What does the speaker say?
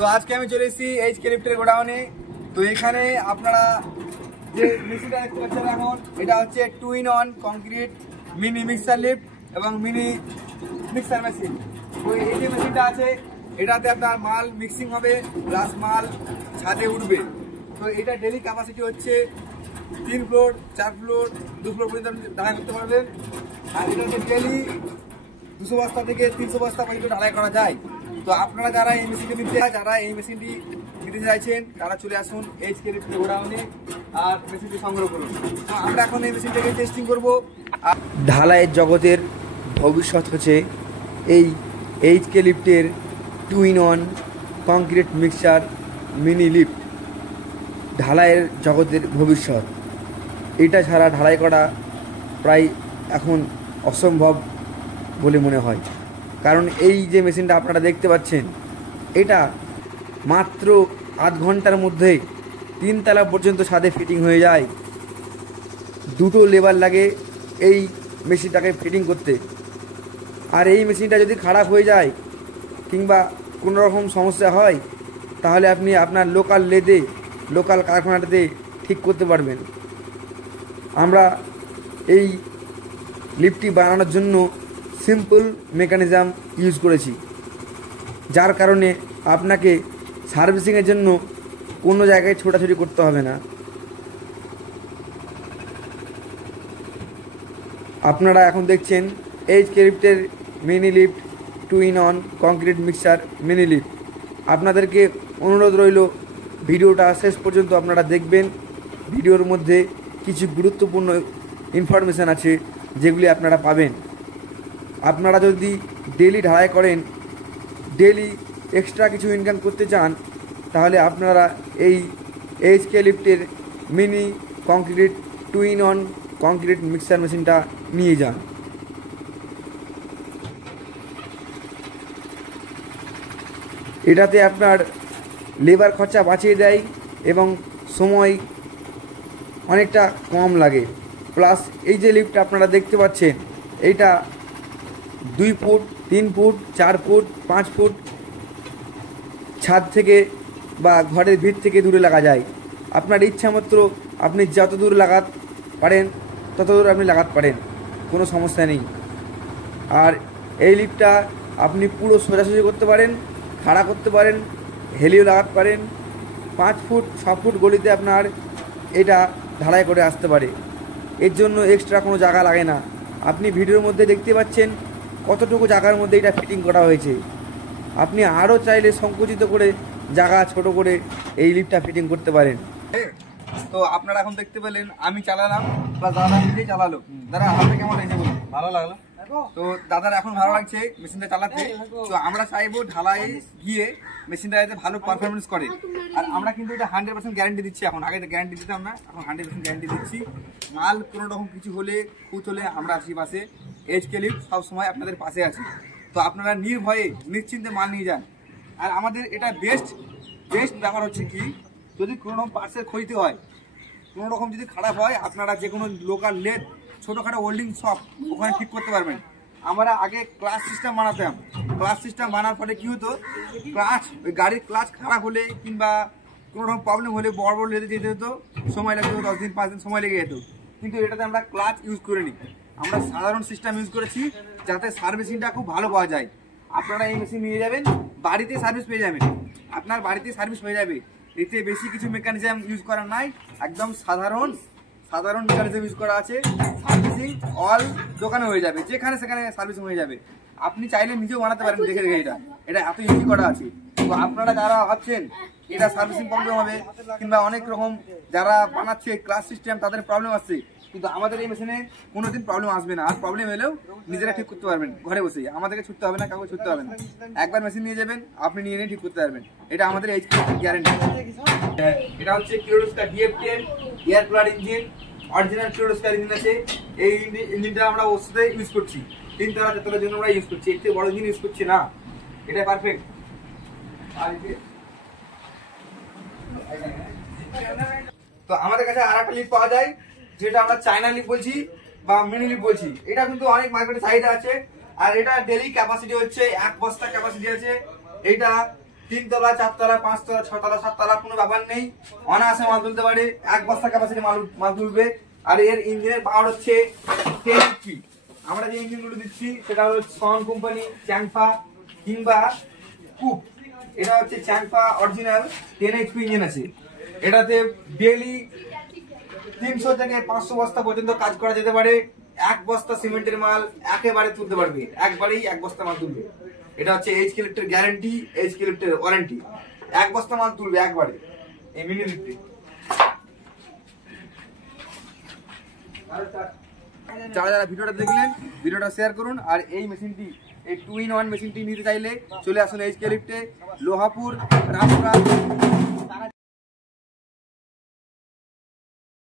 তো আজকে আমি চলে এসেছি এইচকে লিফটের গোডাউনে। তো এখানে আপনারা যে মেশিনটা দেখতে পাচ্ছেন এখন, এটা হচ্ছে 2-in-1 concrete mini mixer lift এবং মিনি মিক্সার মেশিন। তো এই যে মেশিনটা আছে, এটাতে আপনার মাল মিক্সিং হবে প্লাস মাল ছাদে উঠবে। তো এটা ডেলি ক্যাপাসিটি হচ্ছে 3 ফ্লোর 4 ফ্লোর 2 ফ্লোর পর্যন্ত আপনি ঢালাই করতে পারবেন। আর এটা হচ্ছে ডেলি 200 বস্তা থেকে 300 বস্তা পর্যন্ত ঢালাই করা যায়। তো আপনারা যারা এই মেশিনটি নিতে চাইছেন তারা চলে আসুন এইচকে লিফটের গোডাউনে আর মেশিনটি সংগ্রহ করুন। তো আমরা এখন এই মেশিনটাকে টেস্টিং করব। ঢালাইয়ের জগতের ভবিষ্যৎ হচ্ছে এই এইচকে লিফটের 2-in-1 concrete mixture mini lift. ঢালাইয়ের জগতের ভবিষ্যৎ। এটা ছাড়া ঢালাই করা প্রায় এখন অসম্ভব বলে মনে হয়, কারণ এই যে মেশিনটা আপনারা দেখতে পাচ্ছেন, এটা মাত্র আধ ঘন্টার মধ্যে 3 তলা পর্যন্ত ছাদে ফিটিং হয়ে যায়। 2টো লেবার লাগে এই মেশিনটাকে ফিটিং করতে। আর এই মেশিনটা যদি খারাপ হয়ে যায় কিংবা কোনো রকম সমস্যা হয়, তাহলে আপনি আপনার লোকাল লেদে লোকাল কারখানাটাতে ঠিক করতে পারবেন। আমরা এই লিফটটি বানানোর জন্য সিম্পল মেকানিজম ইউজ করেছি, যার কারণে আপনাকে সার্ভিসিংয়ের জন্য কোনো জায়গায় ছোটাছুটি করতে হবে না। আপনারা এখন দেখছেন এইচকে লিফটের mini lift 2-in-1 concrete mixture mini lift. আপনাদেরকে অনুরোধ রইল ভিডিওটা শেষ পর্যন্ত আপনারা দেখবেন। ভিডিওর মধ্যে কিছু গুরুত্বপূর্ণ ইনফরমেশান আছে যেগুলি আপনারা পাবেন। আপনারা যদি ডেলি ঢালাই করেন, ডেলি এক্সট্রা কিছু ইনকাম করতে চান, তাহলে আপনারা এই এইচকে লিফটের mini concrete 2-in-1 concrete mixer মেশিনটা নিয়ে যান। এটাতে আপনার লেবার খরচা বাঁচিয়ে দেয় এবং সময় অনেকটা কম লাগে। প্লাস এই যে লিফট আপনারা দেখতে পাচ্ছেন, এইটা 2 ফুট 3 ফুট 4 ফুট 5 ফুট ছাদ থেকে বা ঘরের ভিত থেকে দূরে লাগা যায়। আপনার ইচ্ছা মতো আপনি যত দূর লাগাতে পারেন তত দূর আপনি লাগাতে পারেন, কোনো সমস্যা নেই। আর এই লিফটটা আপনি পুরো সোজাসুজি করতে পারেন, খাড়া করতে পারেন, হেলিও লাগাতে পারেন। 5 ফুট 6 ফুট গলিতে আপনার এটা ঢালাই করে আসতে পারে। এর জন্য এক্সট্রা কোনো জায়গা লাগে না। আপনি ভিডিওর মধ্যে দেখতে পাচ্ছেন কতটুকু জায়গার মধ্যে এটা ফিটিং করা হয়েছে। আপনি আরও চাইলে সংকুচিত করে জায়গা ছোট করে এই লিফটটা ফিটিং করতে পারেন। তো আপনারা এখন দেখতে পেলেন আমি চালালাম বা দাদা নিজেই চালালো। দাদা আপনার কেমন লাগছে বলুন? ভালো লাগলো। তো দাদার এখন ভালো লাগছে মেশিনটা চালাতে। তো আমরা চাইবো ঢালাই গিয়ে মেশিনটা যাতে ভালো পারফরমেন্স করে। আর আমরা কিন্তু এটা 100% গ্যারান্টি দিচ্ছি। এখন আগে গ্যারান্টি দিতাম না, এখন 100% গ্যারান্টি দিচ্ছি। মাল কোনো রকম কিছু হলে খুঁত হলে আমরা আসি পাশে। এইচকে লিফট সবসময় আপনাদের পাশে আছি। তো আপনারা নির্ভয়ে নিশ্চিন্তে মাল নিয়ে যান। আর আমাদের এটা বেস্ট ব্যাপার হচ্ছে কি, যদি কোনো রকম পার্সেল ক্ষতি হয়, কোনো রকম যদি খারাপ হয়, আপনারা যে কোনো লোকাল লেদ ছোটোখাটো ওয়েল্ডিং শপ ওখানে ঠিক করতে পারবেন। আমরা আগে ক্লাচ সিস্টেম বানাতাম। ক্লাচ সিস্টেম বানার ফলে কী হতো, ওই গাড়ির ক্লাচ খারাপ হলে কিংবা কোনো রকম প্রবলেম হলে বড় বড় লেদে যেতে হতো, সময় লাগতো 10 দিন 5 দিন সময় লেগে যেত। কিন্তু এটাতে আমরা ক্লাচ ইউজ করিনি, আমরা সাধারণ সিস্টেম ইউজ করেছি, যাতে সার্ভিসিংটা খুব ভালো পাওয়া যায়। আপনারা এই মেশিন নিয়ে যাবেন, বাড়িতে সার্ভিস পেয়ে যাবেন, আপনার বাড়িতে সার্ভিস হয়ে যাবে। এতে বেশি কিছু মেকানিজম ইউজ করার নাই, একদম সাধারণ মেকানিজম ইউজ করা আছে। সার্ভিসিং অল দোকানে হয়ে যাবে, যেখানে সেখানে সার্ভিসিং হয়ে যাবে। আপনি চাইলে নিজেও বানাতে পারেন দেখে দেখে। এটা এত ইজি করা আছে। তো আপনারা যারা ভাবছেন এটা সার্ভিসিং প্রবলেম হবে কিংবা অনেক রকম যারা বানাচ্ছে ক্লাস সিস্টেম তাদের প্রবলেম আসছে, কিন্তু আমাদের এই মেশিনে কোনোদিন প্রবলেম আসবে না। আর প্রবলেম এলেও নিজেরা ঠিক করতে পারবেন ঘরে বসেই, আমাদেরকে ছুটতে হবে না, কাউকে ছুটতে হবে না। একবার মেশিন নিয়ে যাবেন, আপনি নিয়ে ঠিক করতে পারবেন। এটা আমাদের এইচকে গ্যারান্টি। এটা হচ্ছে Kirloskar DF10 air cooler engine, original Kirloskar engine আছে। এই ইঞ্জিনটা আমরা ওর সাথে ইউজ করছি, 3 তলা 4 তলার জন্য আমরা ইউজ করছি। এর থেকে বড় ইঞ্জিন ইউজ করছি না, এটা পারফেক্ট। তো আমাদের কাছে আর একটা লিফট পাওয়া যায়, যেটা আমরা চায়না লিফট বলছি বা মিনি লিফট বলছি। এটা কিন্তু অনেক মার্কেটে চাহিদা আছে। আর এটা ডেলি ক্যাপাসিটি হচ্ছে 1 বস্তা ক্যাপাসিটি আছে। এটা 3 তলা 4 তলা 5 তলা 6 তলা 7 তলা কোনো ব্যাপার নেই, অনায়াসে মাল তুলতে পারে। 1 বস্তা ক্যাপাসিটি মাল তুলবে। আর এর ইঞ্জিনের পাওয়ার হচ্ছে 10 HP। আমরা যে ইঞ্জিনগুলো দিচ্ছি সেটা হলো সন কোম্পানি, চ্যাংফা কিংবা কুপ। এটা হচ্ছে চ্যাংফা অরিজিনাল 10 HP ইঞ্জিন আছে। এটাতে ডেইলি 300 থেকে 500 বস্তা পর্যন্ত কাজ করা যেতে পারে। 1 বস্তা সিমেন্টের মাল একেবারে তুলতে পারবে, একবারেই 1 বস্তা মাল তুলবে। এটা হচ্ছে এইচ কে লিফটের গ্যারান্টি, এইচ কে লিফটের ওয়ারেন্টি। 1 বস্তা মাল তুলবে একবারে এই মিনি লিফটে। যারা যারা ভিডিওটা দেখলেন, ভিডিওটা শেয়ার করুন। আর এই মেশিনটি, এই 2-in-1 মেশিনটি নিতে চাইলে চলে আসুন এইচ কে লিফটে, লোহাপুর, রামপুরা।